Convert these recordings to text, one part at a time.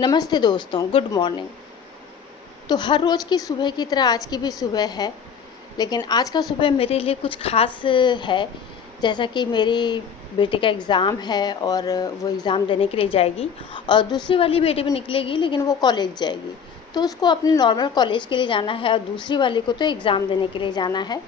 नमस्ते दोस्तों, good morning. तो हर रोज़ की सुबह की तरह आज की भी सुबह है, लेकिन आज का सुबह मेरे लिए कुछ ख़ास है। जैसा कि मेरी बेटी का एग्ज़ाम है और वो एग्ज़ाम देने के लिए जाएगी और दूसरी वाली बेटी भी निकलेगी लेकिन वो कॉलेज जाएगी। तो उसको अपने नॉर्मल कॉलेज के लिए जाना है और दूसरी वाली को तो एग्ज़ाम देने के लिए जाना है।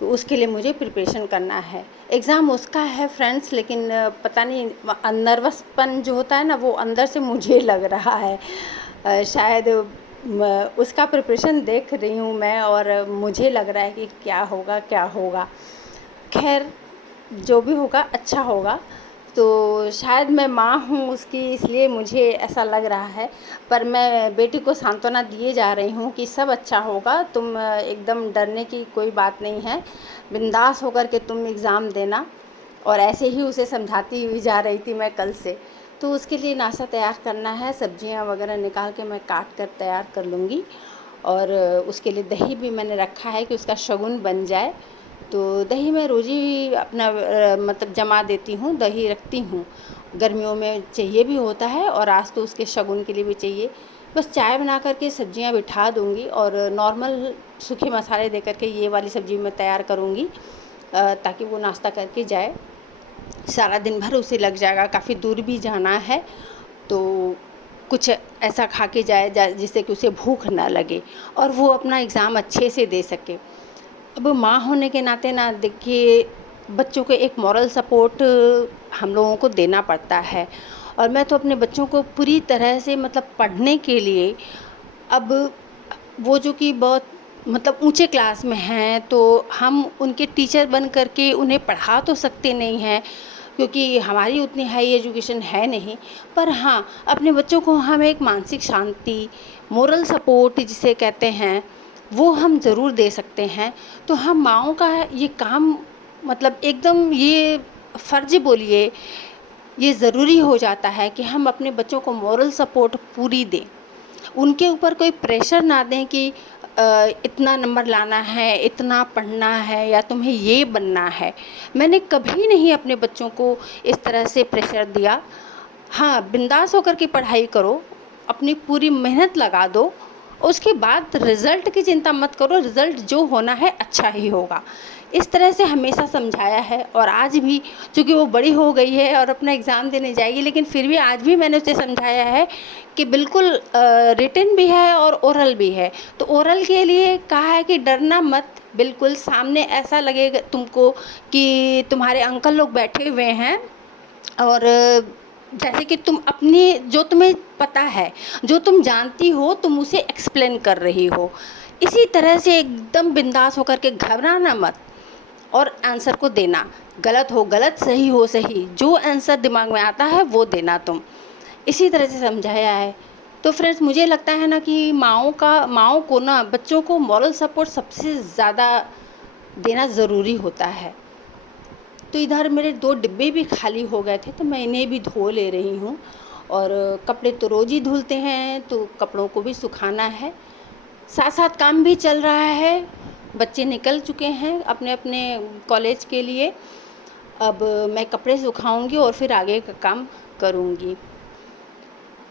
तो उसके लिए मुझे प्रिपरेशन करना है। एग्ज़ाम उसका है फ्रेंड्स, लेकिन पता नहीं नर्वसपन जो होता है ना वो अंदर से मुझे लग रहा है। शायद उसका प्रिपरेशन देख रही हूँ मैं और मुझे लग रहा है कि क्या होगा क्या होगा। खैर, जो भी होगा अच्छा होगा। तो शायद मैं माँ हूँ उसकी, इसलिए मुझे ऐसा लग रहा है। पर मैं बेटी को सांत्वना दिए जा रही हूँ कि सब अच्छा होगा, तुम एकदम डरने की कोई बात नहीं है, बिंदास होकर के तुम एग्ज़ाम देना। और ऐसे ही उसे समझाती हुई जा रही थी मैं कल से। तो उसके लिए नाश्ता तैयार करना है, सब्जियां वगैरह निकाल के मैं काट कर तैयार कर लूँगी। और उसके लिए दही भी मैंने रखा है कि उसका शगुन बन जाए। तो दही मैं रोज़ ही अपना मतलब जमा देती हूँ, दही रखती हूँ। गर्मियों में चाहिए भी होता है और आज तो उसके शगुन के लिए भी चाहिए। बस चाय बना कर के सब्जियाँ बिठा दूँगी और नॉर्मल सूखे मसाले दे कर के ये वाली सब्ज़ी मैं तैयार करूँगी, ताकि वो नाश्ता करके जाए। सारा दिन भर उसे लग जाएगा, काफ़ी दूर भी जाना है, तो कुछ ऐसा खा के जाए जिससे कि उसे भूख ना लगे और वो अपना एग्ज़ाम अच्छे से दे सके। अब माँ होने के नाते ना देखिए, बच्चों को एक मॉरल सपोर्ट हम लोगों को देना पड़ता है। और मैं तो अपने बच्चों को पूरी तरह से मतलब पढ़ने के लिए, अब वो जो कि बहुत मतलब ऊंचे क्लास में हैं, तो हम उनके टीचर बन करके उन्हें पढ़ा तो सकते नहीं हैं, क्योंकि हमारी उतनी हाई एजुकेशन है नहीं। पर हाँ, अपने बच्चों को हम एक मानसिक शांति, मोरल सपोर्ट जिसे कहते हैं, वो हम ज़रूर दे सकते हैं। तो हम माँओं का ये काम मतलब एकदम ये फ़र्ज़ बोलिए, ये ज़रूरी हो जाता है कि हम अपने बच्चों को मोरल सपोर्ट पूरी दें। उनके ऊपर कोई प्रेशर ना दें कि इतना नंबर लाना है, इतना पढ़ना है या तुम्हें ये बनना है। मैंने कभी नहीं अपने बच्चों को इस तरह से प्रेशर दिया। हाँ, बिंदास होकर के पढ़ाई करो, अपनी पूरी मेहनत लगा दो, उसके बाद रिज़ल्ट की चिंता मत करो, रिज़ल्ट जो होना है अच्छा ही होगा। इस तरह से हमेशा समझाया है और आज भी, चूँकि वो बड़ी हो गई है और अपना एग्ज़ाम देने जाएगी, लेकिन फिर भी आज भी मैंने उसे समझाया है कि बिल्कुल रिटन भी है और ओरल भी है। तो ओरल के लिए कहा है कि डरना मत, बिल्कुल सामने ऐसा लगेगा तुमको कि तुम्हारे अंकल लोग बैठे हुए हैं और जैसे कि तुम अपनी जो तुम्हें पता है, जो तुम जानती हो, तुम उसे एक्सप्लेन कर रही हो। इसी तरह से एकदम बिंदास होकर के घबराना मत और आंसर को देना। गलत हो गलत, सही हो सही, जो आंसर दिमाग में आता है वो देना तुम। इसी तरह से समझाया है। तो फ्रेंड्स, मुझे लगता है ना कि माँओं को ना बच्चों को मॉरल सपोर्ट सबसे ज़्यादा देना ज़रूरी होता है। तो इधर मेरे 2 डिब्बे भी खाली हो गए थे, तो मैं इन्हें भी धो ले रही हूँ। और कपड़े तो रोज़ ही धुलते हैं, तो कपड़ों को भी सुखाना है। साथ-साथ काम भी चल रहा है। बच्चे निकल चुके हैं अपने-अपने कॉलेज के लिए। अब मैं कपड़े सुखाऊँगी और फिर आगे का काम करूँगी।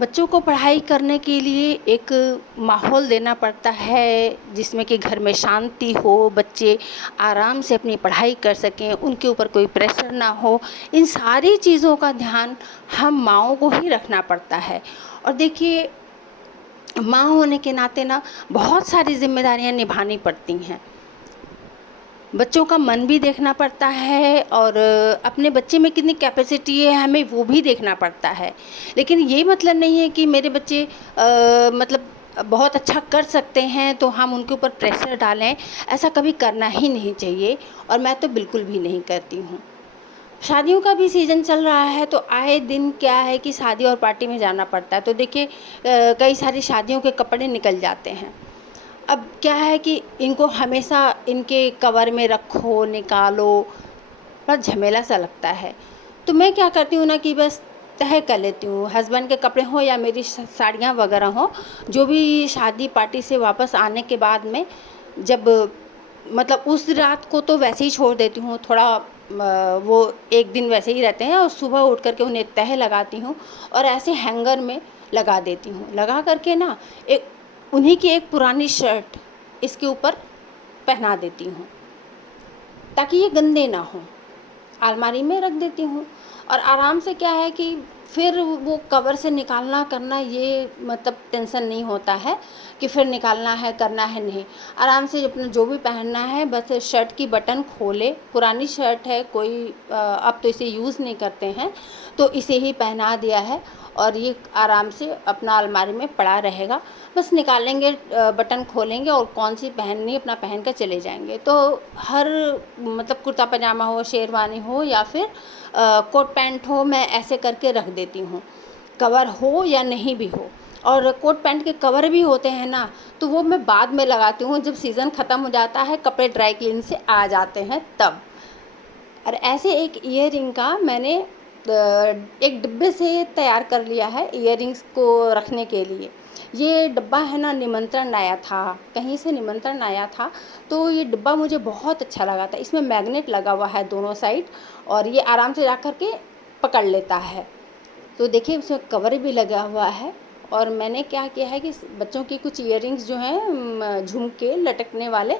बच्चों को पढ़ाई करने के लिए एक माहौल देना पड़ता है, जिसमें कि घर में शांति हो, बच्चे आराम से अपनी पढ़ाई कर सकें, उनके ऊपर कोई प्रेशर ना हो। इन सारी चीज़ों का ध्यान हम माँओं को ही रखना पड़ता है। और देखिए, माँ होने के नाते ना बहुत सारी ज़िम्मेदारियाँ निभानी पड़ती हैं। बच्चों का मन भी देखना पड़ता है और अपने बच्चे में कितनी कैपेसिटी है हमें वो भी देखना पड़ता है। लेकिन ये मतलब नहीं है कि मेरे बच्चे मतलब बहुत अच्छा कर सकते हैं तो हम उनके ऊपर प्रेशर डालें, ऐसा कभी करना ही नहीं चाहिए और मैं तो बिल्कुल भी नहीं करती हूँ। शादियों का भी सीज़न चल रहा है, तो आए दिन क्या है कि शादी और पार्टी में जाना पड़ता है। तो देखिए, कई सारी शादियों के कपड़े निकल जाते हैं। अब क्या है कि इनको हमेशा इनके कवर में रखो, निकालो, बड़ा झमेला सा लगता है। तो मैं क्या करती हूँ ना कि बस तय कर लेती हूँ, हस्बैंड के कपड़े हों या मेरी साड़ियाँ वगैरह हों, जो भी शादी पार्टी से वापस आने के बाद में जब मतलब उस रात को तो वैसे ही छोड़ देती हूँ, थोड़ा वो एक दिन वैसे ही रहते हैं और सुबह उठ कर के उन्हें तह लगाती हूँ और ऐसे हैंगर में लगा देती हूँ। लगा करके ना एक उन्हीं की एक पुरानी शर्ट इसके ऊपर पहना देती हूँ ताकि ये गंदे ना हों। अलमारी में रख देती हूँ और आराम से क्या है कि फिर वो कवर से निकालना करना ये मतलब टेंशन नहीं होता है कि फिर निकालना है करना है, नहीं। आराम से अपना जो भी पहनना है बस शर्ट की बटन खोले, पुरानी शर्ट है कोई अब तो इसे यूज़ नहीं करते हैं तो इसे ही पहना दिया है और ये आराम से अपना अलमारी में पड़ा रहेगा। बस निकालेंगे, बटन खोलेंगे और कौन सी पहननी अपना पहन कर चले जाएंगे। तो हर मतलब कुर्ता पजामा हो, शेरवानी हो या फिर कोट पैंट हो, मैं ऐसे करके रख देती हूँ, कवर हो या नहीं भी हो। और कोट पैंट के कवर भी होते हैं ना तो वो मैं बाद में लगाती हूँ, जब सीज़न ख़त्म हो जाता है, कपड़े ड्राई क्लीन से आ जाते हैं तब। और ऐसे एक ईयररिंग का मैंने एक डिब्बे से तैयार कर लिया है ईयररिंग्स को रखने के लिए। ये डिब्बा है ना, निमंत्रण आया था, कहीं से निमंत्रण आया था तो ये डिब्बा मुझे बहुत अच्छा लगा था। इसमें मैग्नेट लगा हुआ है दोनों साइड और ये आराम से जा कर के पकड़ लेता है। तो देखिए उसमें कवर भी लगा हुआ है। और मैंने क्या किया है कि बच्चों की कुछ ईयररिंग्स जो हैं झुमके लटकने वाले,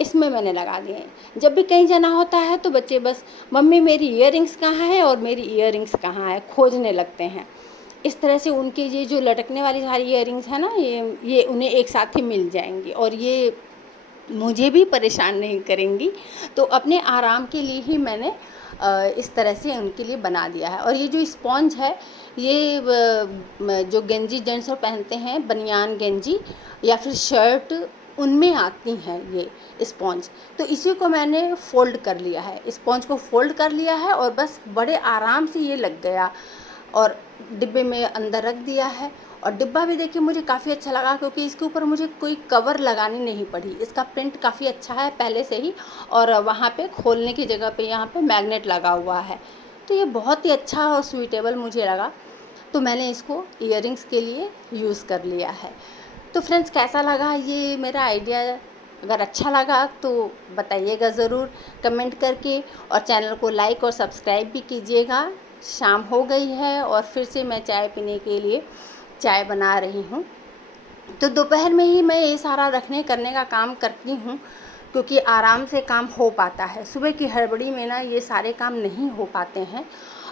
इसमें मैंने लगा दिए हैं। जब भी कहीं जाना होता है तो बच्चे बस मम्मी मेरी ईयररिंग्स कहाँ है और मेरी ईयररिंग्स कहाँ है खोजने लगते हैं। इस तरह से उनके ये जो लटकने वाली सारी ईयररिंग्स है ना, ये उन्हें एक साथ ही मिल जाएंगी और ये मुझे भी परेशान नहीं करेंगी। तो अपने आराम के लिए ही मैंने इस तरह से उनके लिए बना दिया है। और ये जो स्पॉन्ज है ये जो गेंजी जेंट्स पहनते हैं, बनियान गेंजी या फिर शर्ट, उनमें आती हैं ये स्पॉन्ज। तो इसी को मैंने फ़ोल्ड कर लिया है, स्पॉन्ज को फ़ोल्ड कर लिया है और बस बड़े आराम से ये लग गया और डिब्बे में अंदर रख दिया है। और डिब्बा भी देखिए मुझे काफ़ी अच्छा लगा क्योंकि इसके ऊपर मुझे कोई कवर लगानी नहीं पड़ी। इसका प्रिंट काफ़ी अच्छा है पहले से ही और वहाँ पे खोलने की जगह पे यहाँ पे मैग्नेट लगा हुआ है। तो ये बहुत ही अच्छा और सूटेबल मुझे लगा, तो मैंने इसको ईयररिंग्स के लिए यूज़ कर लिया है। तो फ्रेंड्स कैसा लगा ये मेरा आइडिया? अगर अच्छा लगा तो बताइएगा ज़रूर कमेंट करके और चैनल को लाइक और सब्सक्राइब भी कीजिएगा। शाम हो गई है और फिर से मैं चाय पीने के लिए चाय बना रही हूँ। तो दोपहर में ही मैं ये सारा रखने करने का काम करती हूँ क्योंकि आराम से काम हो पाता है। सुबह की हड़बड़ी में ना ये सारे काम नहीं हो पाते हैं।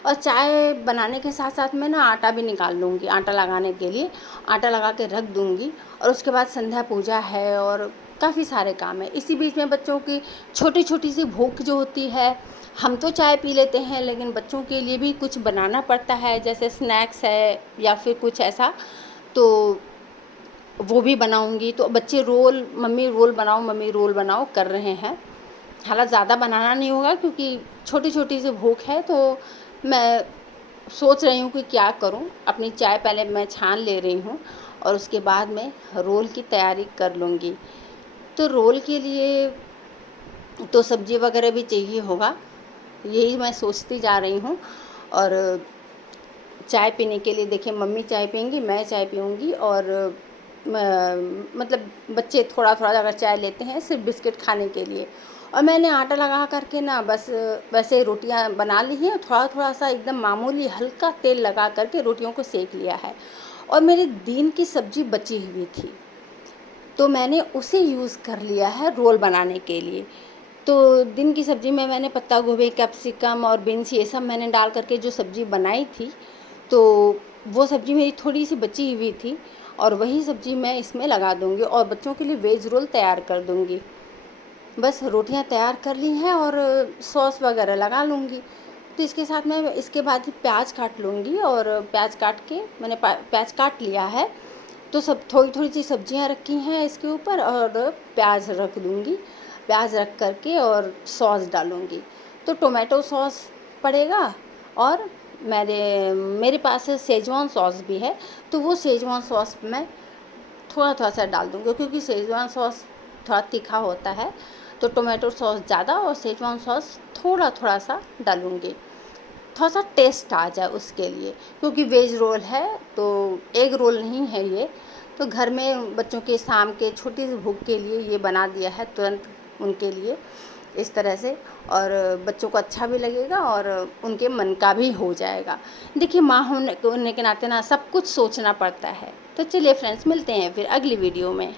और चाय बनाने के साथ साथ मैं ना आटा भी निकाल लूँगी, आटा लगाने के लिए आटा लगा के रख दूँगी। और उसके बाद संध्या पूजा है और काफ़ी सारे काम है। इसी बीच में बच्चों की छोटी छोटी सी भूख जो होती है, हम तो चाय पी लेते हैं लेकिन बच्चों के लिए भी कुछ बनाना पड़ता है, जैसे स्नैक्स है या फिर कुछ ऐसा, तो वो भी बनाऊंगी। तो बच्चे रोल मम्मी रोल बनाओ कर रहे हैं। हालांकि ज़्यादा बनाना नहीं होगा क्योंकि छोटी छोटी सी भूख है, तो मैं सोच रही हूँ कि क्या करूँ। अपनी चाय पहले मैं छान ले रही हूँ और उसके बाद मैं रोल की तैयारी कर लूँगी। तो रोल के लिए तो सब्ज़ी वगैरह भी चाहिए होगा, यही मैं सोचती जा रही हूँ। और चाय पीने के लिए देखिए मम्मी चाय पिएंगी, मैं चाय पीऊँगी और मतलब बच्चे थोड़ा थोड़ा अगर चाय लेते हैं सिर्फ बिस्किट खाने के लिए। और मैंने आटा लगा करके ना बस वैसे रोटियां बना ली हैं, थोड़ा थोड़ा सा एकदम मामूली हल्का तेल लगा करके रोटियों को सेक लिया है। और मेरे दिन की सब्ज़ी बची हुई थी तो मैंने उसे यूज़ कर लिया है रोल बनाने के लिए। तो दिन की सब्ज़ी में मैंने पत्ता गोभी, कैप्सिकम और बीन्स ये सब मैंने डाल करके जो सब्ज़ी बनाई थी, तो वो सब्ज़ी मेरी थोड़ी सी बची हुई थी और वही सब्ज़ी मैं इसमें लगा दूँगी और बच्चों के लिए वेज रोल तैयार कर दूँगी। बस रोटियां तैयार कर ली हैं और सॉस वगैरह लगा लूँगी। तो इसके साथ मैं इसके बाद ही प्याज काट लूँगी और प्याज काट के मैंने प्याज काट लिया है। तो सब थोड़ी थोड़ी सी सब्जियां रखी हैं इसके ऊपर और प्याज रख दूँगी। प्याज रख करके और सॉस डालूँगी। तो टोमेटो सॉस पड़ेगा और मेरे पास सेजवान सॉस भी है, तो वो सेजवान सॉस मैं थोड़ा थोड़ा सा डाल दूँगी क्योंकि सेजवान सॉस थोड़ा तीखा होता है। तो टोमेटो सॉस ज़्यादा और सेजवान सॉस थोड़ा थोड़ा सा डालूँगी, थोड़ा सा टेस्ट आ जाए उसके लिए। क्योंकि वेज रोल है तो एग रोल नहीं है ये, तो घर में बच्चों के शाम के छोटी सी भूख के लिए ये बना दिया है तुरंत उनके लिए। इस तरह से, और बच्चों को अच्छा भी लगेगा और उनके मन का भी हो जाएगा। देखिए, माँ होने के नाते ना सब कुछ सोचना पड़ता है। तो चलिए फ्रेंड्स, मिलते हैं फिर अगली वीडियो में।